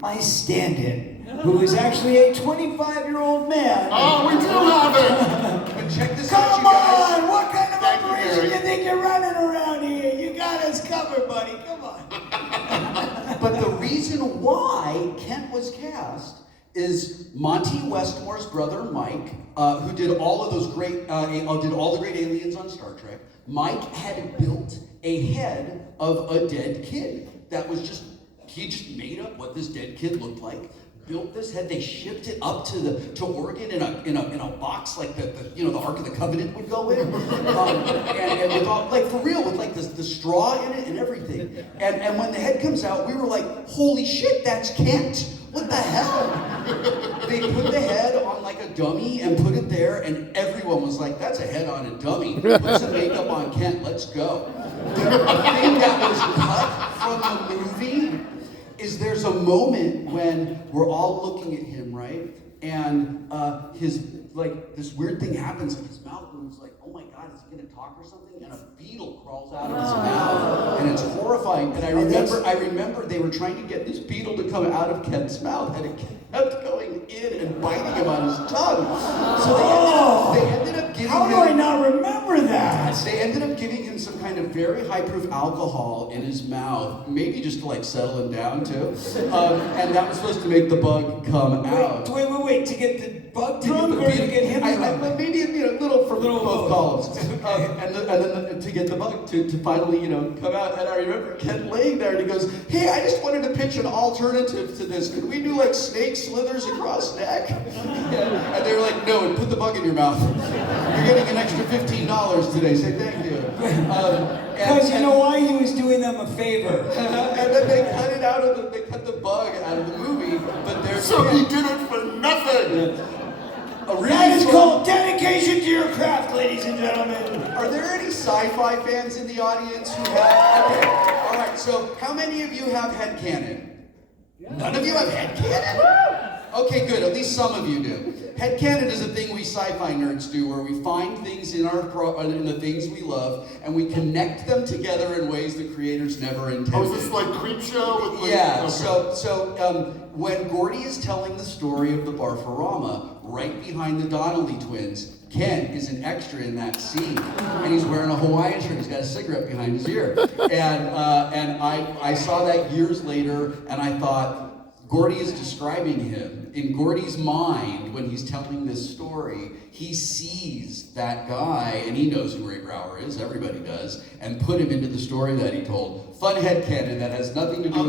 my stand-in, who is actually a 25-year-old man. Oh, we do have it! But check this out, Come you guys. on! What kind of Thank you, operation Gary. you think you're running around here? You got us covered, buddy. Come on. But the reason why Kent was cast is Monty Westmore's brother Mike, who did all of those great, did all the great aliens on Star Trek. Mike had built a head of a dead kid that was he just made up what this dead kid looked like. Built this head. They shipped it up to Oregon in a box like the Ark of the Covenant would go in, and with all, like, for real, with like the straw in it and everything. And when the head comes out, we were like, holy shit, that's Kent. What the hell? They put the head on like a dummy and put it there, and everyone was like, that's a head on a dummy. Put some makeup on Kent. Let's go. The thing that was cut from the movie is there's a moment when we're all looking at him, right? And this weird thing happens, like his mouth moves, like, oh my God, is he gonna talk or something? And a beetle crawls out of his mouth, and it's horrifying. And I remember they were trying to get this beetle to come out of Kent's mouth, and it kept going in and biting him on his tongue. So they ended up giving How do I not remember that? They ended up giving him some kind of very high-proof alcohol in his mouth, maybe just to like settle him down too. And that was supposed to make the bug come out. Wait, to get the bug drunk or to get him drunk? Maybe a little for both columns. And then to get the bug to finally come out. And I remember Ken laying there and he goes, hey, I just wanted to pitch an alternative to this. Could we do like snake slithers across neck? And they were like, no, put the bug in your mouth. You're getting an extra $15 today. Say thank you. Because you know why? He was doing them a favor. And then they cut the bug out of the movie, but there's So he did it for nothing! That is called dedication to your craft, ladies and gentlemen. Are there any sci-fi fans in the audience who have? Okay. All right. So, how many of you have headcanon? None of you have headcanon? Okay, good. At least some of you do. Headcanon is a thing we sci-fi nerds do, where we find things in the things we love, and we connect them together in ways the creators never intended. Oh, is this like Creepshow? With Yeah. Okay. So when Gordie is telling the story of the Barfarama, right behind the Donnelly twins, Ken is an extra in that scene, and he's wearing a Hawaiian shirt. He's got a cigarette behind his ear, and I saw that years later, and I thought, Gordie is describing him. In Gordie's mind, when he's telling this story, he sees that guy, and he knows who Ray Brower is, everybody does, and put him into the story that he told. Fun headcanon that has nothing to do with